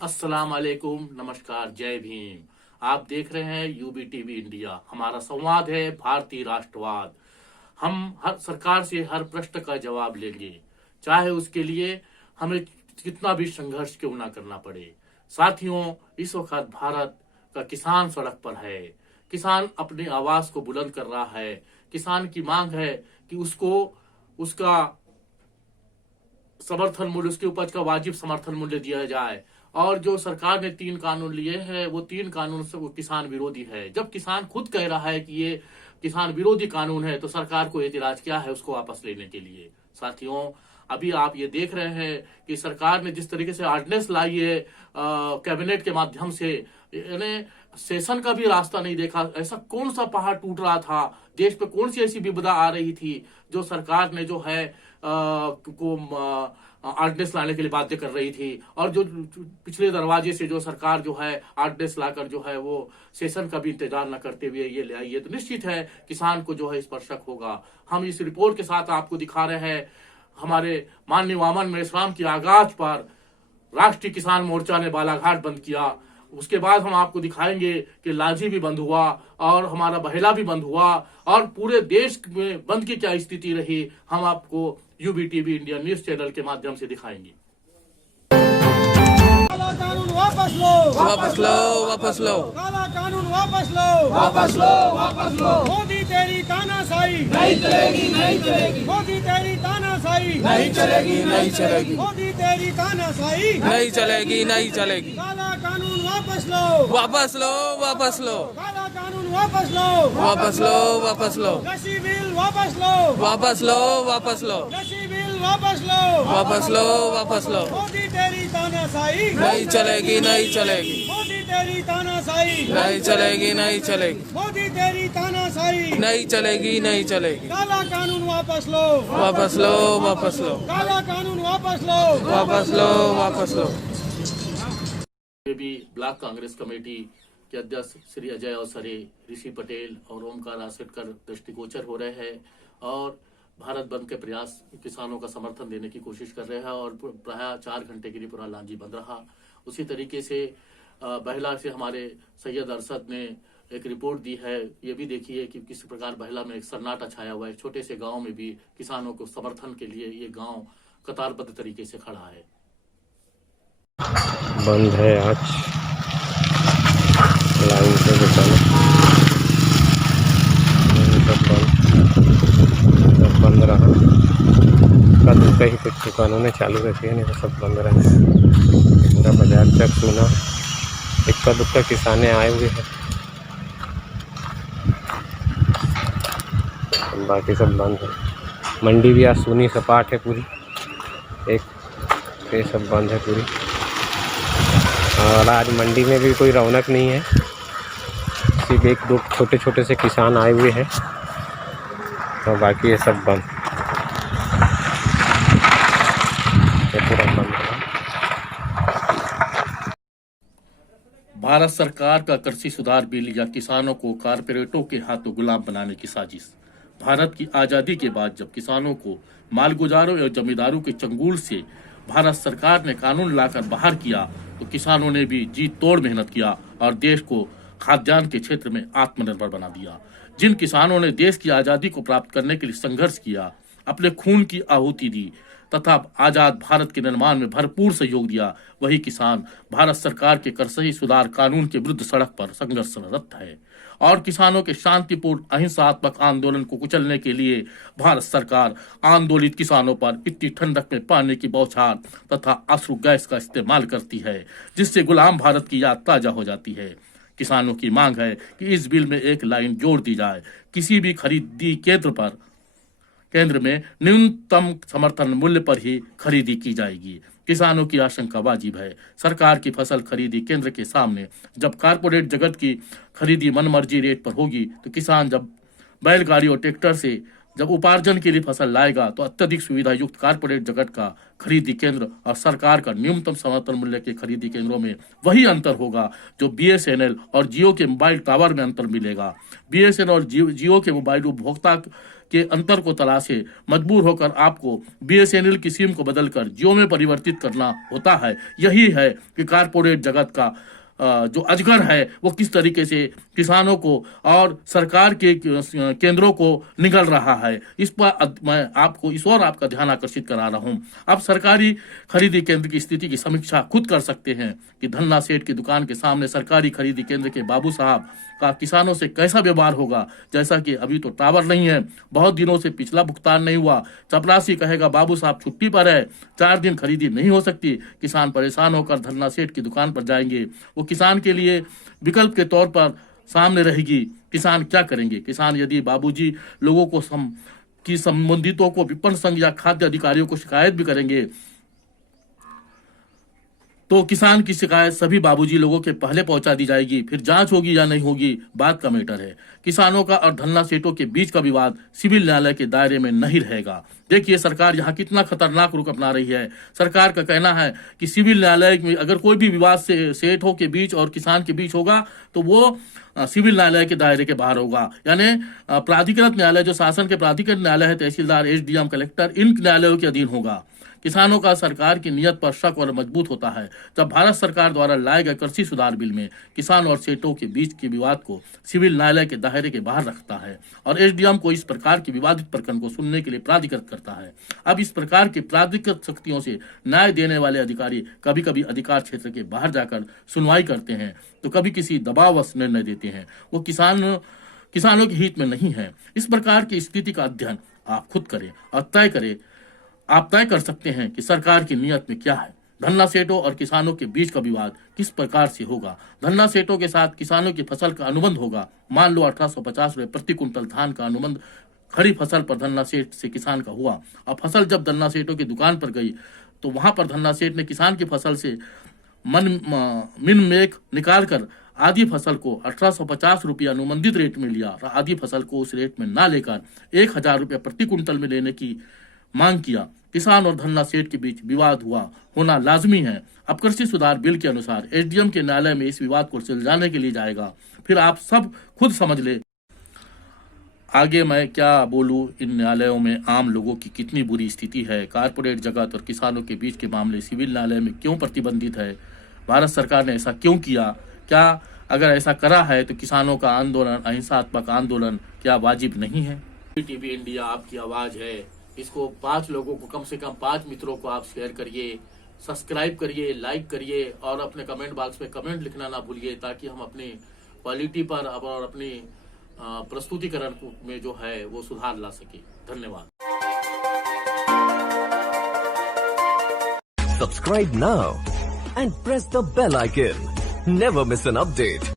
अस्सलाम वालेकुम, नमस्कार, जय भीम। आप देख रहे हैं यूबी टीवी इंडिया। हमारा संवाद है भारतीय राष्ट्रवाद। हम हर सरकार से हर प्रश्न का जवाब लेंगे, चाहे उसके लिए हमें कितना भी संघर्ष क्यों ना करना पड़े। साथियों, इस वक्त भारत का किसान सड़क पर है। किसान अपनी आवाज को बुलंद कर रहा है। किसान की मांग है कि उसको उसका समर्थन मूल्य, उसके उपज का वाजिब समर्थन मूल्य दिया जाए। और जो सरकार ने 3 कानून लिए हैं, वो 3 कानून से वो किसान विरोधी है। जब किसान खुद कह रहा है कि ये किसान विरोधी कानून है, तो सरकार को एतराज क्या है उसको वापस लेने के लिए। साथियों, अभी आप ये देख रहे हैं कि सरकार ने जिस तरीके से ऑर्डिनेंस लाई है कैबिनेट के माध्यम से, यानी सेशन का भी रास्ता नहीं देखा। ऐसा कौन सा पहाड़ टूट रहा था, देश पे कौन सी ऐसी विपदा आ रही थी जो सरकार ने जो है को ऑर्डिनेंस लाने के लिए बाध्य कर रही थी। और जो पिछले दरवाजे से जो सरकार जो है ऑर्डिनेंस लाकर जो है वो सेशन का भी इंतजार न करते हुए ये ले आई है, तो निश्चित है किसान को जो है इस पर शक होगा। हम इस रिपोर्ट के साथ आपको दिखा रहे हैं हमारे माननीय वामन मेश्राम की आगाज पर राष्ट्रीय किसान मोर्चा ने बालाघाट बंद किया। उसके बाद हम आपको दिखाएंगे कि लांझी भी बंद हुआ और हमारा बहेला भी बंद हुआ, और पूरे देश में बंद की क्या स्थिति रही हम आपको UB TV India news channel के माध्यम से दिखाएंगे। काला कानून वापस लो, वापस लो, वापस लो, काला कानून वापस लो, वापस लो, वापस लो। मोदी तेरी तानाशाही नहीं चलेगी, नहीं चलेगी, मोदी तेरी तानाशाही नहीं चलेगी, नहीं चलेगी, मोदी तेरी तानाशाही नहीं चलेगी, नहीं चलेगी। काला कानून वापस लो, वापस लो, वापस लो, काला कानून वापस लो, वापस लो, वापस लो, नशी बिल वापस लो, वापस लो, वापस लो, नशी बिल वापस लो, वापस लो, वापस लो। मोदी तेरी तानाशाही नहीं चलेगी, नहीं चलेगी, मोदी तेरी तानाशाही नहीं चलेगी, नहीं चलेगी, मोदी तेरी तानाशाही नहीं चलेगी, नहीं चलेगी। काला कानून वापस लो, वापस लो, वापस लो, काला कानून वापस लो, वापस लो, वापस लो। ये भी ब्लॉक कांग्रेस कमेटी के अध्यक्ष श्री अजय अवसरे, ऋषि पटेल और ओमकार आसेटकर दृष्टिगोचर हो रहे हैं और भारत बंद के प्रयास किसानों का समर्थन देने की कोशिश कर रहे हैं। और प्राय 4 घंटे के लिए पूरा लांजी बंद रहा। उसी तरीके से बहला से हमारे सैयद अरशद ने एक रिपोर्ट दी है। ये भी देखिए कि किस प्रकार बहला में एक सन्नाटा छाया हुआ है। छोटे से गांव में भी किसानों को समर्थन के लिए ये गांव कतारबद्ध तरीके से खड़ा है। बंद है आज लाइन से दुकान सब बंद रहा। कल कहीं कुछ दुकानों में चालू रहती है, नहीं तो सब बंद रहा। पूरा बाजार तक सुना, इक्का दुक्का किसाने आए हुए हैं, बाकी सब बंद है। मंडी भी आज सुनी सपाट है पूरी, एक ये सब बंद है पूरी। और आज मंडी में भी कोई रौनक नहीं है, सिर्फ 1-2 छोटे छोटे से किसान आए हुए हैं और बाकी ये सब बंद, ये पूरा बंद है। भारत सरकार का कृषि सुधार बिल या किसानों को कारपोरेटों के हाथों गुलाम बनाने की साजिश। भारत की आजादी के बाद जब किसानों को मालगुजारों और जमींदारों के चंगुल से भारत सरकार ने कानून लाकर बाहर किया, तो किसानों ने भी जी तोड़ मेहनत किया और देश को खाद्यान्न के क्षेत्र में आत्मनिर्भर बना दिया। जिन किसानों ने देश की आजादी को प्राप्त करने के लिए संघर्ष किया, अपने खून की आहुति दी तथा आजाद भारत के निर्माण में भरपूर सहयोग दिया, वही किसान भारत सरकार के कृषि सुधार कानून के विरुद्ध सड़क पर संघर्षरत है। और किसानों के शांतिपूर्ण अहिंसात्मक आंदोलन को कुचलने के लिए भारत सरकार आंदोलित किसानों पर इतनी ठंडक में पानी की बौछार तथा आंसू गैस का इस्तेमाल करती है, जिससे गुलाम भारत की याद ताजा हो जाती है। किसानों की मांग है कि इस बिल में एक लाइन जोड़ दी जाए, किसी भी खरीदी केंद्र में न्यूनतम समर्थन मूल्य पर ही खरीदी की जाएगी। किसानों की आशंका वाजिब है। सरकार की फसल खरीदी केंद्र के सामने जब कारपोरेट जगत की खरीदी मनमर्जी रेट पर होगी, तो किसान जब बैलगाड़ी और ट्रैक्टर से जब उपार्जन के लिए फसल लाएगा तो अत्यधिक सुविधा युक्त कारपोरेट जगत का खरीदी केंद्र और सरकार का न्यूनतम समर्थन मूल्य के खरीदी केंद्रों में वही अंतर होगा जो बीएसएनएल और जियो के मोबाइल टावर में अंतर मिलेगा। बीएसएनएल और जियो के मोबाइल उपभोक्ता के अंतर को तलाशे मजबूर होकर आपको बीएसएनएल की सिम को बदलकर जियो में परिवर्तित करना होता है। यही है कि कारपोरेट जगत का जो अजगर है वो किस तरीके से किसानों को और सरकार के केंद्रों को निगल रहा है। इस पर मैं आपको इस ओर आपका ध्यान आकर्षित करा रहा हूं। आप सरकारी खरीदी केंद्र की स्थिति की समीक्षा खुद कर सकते हैं कि धन्ना सेठ की दुकान के सामने सरकारी खरीदी केंद्र के बाबू साहब का किसानों से कैसा व्यवहार होगा। जैसा कि अभी तो टावर नहीं है, बहुत दिनों से पिछला भुगतान नहीं हुआ, चपरासी कहेगा बाबू साहब छुट्टी पर है, 4 दिन खरीदी नहीं हो सकती। किसान परेशान होकर धन्ना सेठ की दुकान पर जाएंगे। वो किसान के लिए विकल्प के तौर पर सामने रहेगी। किसान क्या करेंगे? किसान यदि बाबूजी लोगों को संबंधितों को विपणन संघ या खाद्य अधिकारियों को शिकायत भी करेंगे तो किसान की शिकायत सभी बाबूजी लोगों के पहले पहुंचा दी जाएगी, फिर जांच होगी या नहीं होगी बात का मैटर है। किसानों का और धन्ना सेठों के बीच का विवाद सिविल न्यायालय के दायरे में नहीं रहेगा। देखिए सरकार यहाँ कितना खतरनाक रुख अपना रही है। सरकार का कहना है कि सिविल न्यायालय में अगर कोई भी विवाद से सेठों के बीच और किसान के बीच होगा तो वो सिविल न्यायालय के दायरे के बाहर होगा। यानी प्राधिकृत न्यायालय जो शासन के प्राधिकृत न्यायालय है, तहसीलदार, एसडीएम, कलेक्टर, इन न्यायालयों के अधीन होगा। किसानों का सरकार की नीयत पर शक और मजबूत होता है जब भारत सरकार द्वारा लाए गए कृषि सुधार बिल में किसान और सेठों के बीच के विवाद को सिविल न्यायालय के दायरे के बाहर रखता है और एसडीएम को इस प्रकार के विवादित प्रकरण को सुनने के लिए प्राधिकृत करता है। अब इस प्रकार की प्राधिकृत शक्तियों से न्याय देने वाले अधिकारी कभी कभी अधिकार क्षेत्र के बाहर जाकर सुनवाई करते हैं तो कभी किसी दबाववश निर्णय देते हैं। वो किसानों के हित में नहीं है। इस प्रकार की स्थिति का अध्ययन आप खुद करें और आप तय कर सकते हैं कि सरकार की नीयत में क्या है। धन्ना सेठों और किसानों के बीच का विवाद किस प्रकार से होगा। धन्ना सेठों के साथ किसानों की फसल का अनुबंध होगा। मान लो 1850 रुपए प्रति कुंटल धान का अनुबंध खड़ी फसल पर धन्ना सेठ से किसान का हुआ और फसल जब धन्ना सेठों की दुकान पर गई तो वहां पर धन्ना सेठ ने किसान की फसल से मिन मेक निकाल कर आधी फसल को 1850 रुपये अनुबंधित रेट में लिया और आधी फसल को उस रेट में ना लेकर 1000 रुपये प्रति कुंटल में लेने की मांग किया। किसान और धन्ना सेठ के बीच विवाद होना लाजमी है। अब कृषि सुधार बिल के अनुसार एसडीएम के न्यायालय में इस विवाद को सुलझाने के लिए जाएगा। फिर आप सब खुद समझ ले। आगे मैं क्या बोलूं, इन न्यायालयों में आम लोगों की कितनी बुरी स्थिति है। कारपोरेट जगत और किसानों के बीच के मामले सिविल न्यायालय में क्यों प्रतिबंधित है। भारत सरकार ने ऐसा क्यों किया। क्या अगर ऐसा करा है तो किसानों का आंदोलन, अहिंसात्मक आंदोलन क्या वाजिब नहीं है। टीवी इंडिया आपकी आवाज है। इसको 5 लोगों को, कम से कम 5 मित्रों को आप शेयर करिए, सब्सक्राइब करिए, लाइक करिए और अपने कमेंट बॉक्स में कमेंट लिखना ना भूलिए ताकि हम अपनी क्वालिटी पर और अपनी प्रस्तुतिकरण में जो है वो सुधार ला सके। धन्यवाद। Subscribe now and press the bell icon. Never miss an update.